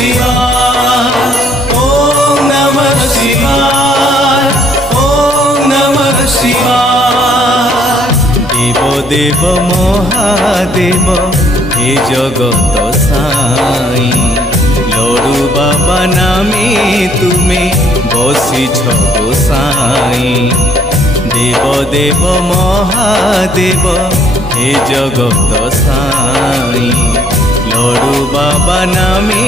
शिवाय ओम नमः शिवाय ओम नमः शिवाय। देव देव महादेव हे जगत साई लडू बाबा नामे तुमे बसिछ गोसाई। देव देव महादेव हे जगत साई लडू बाबा नामे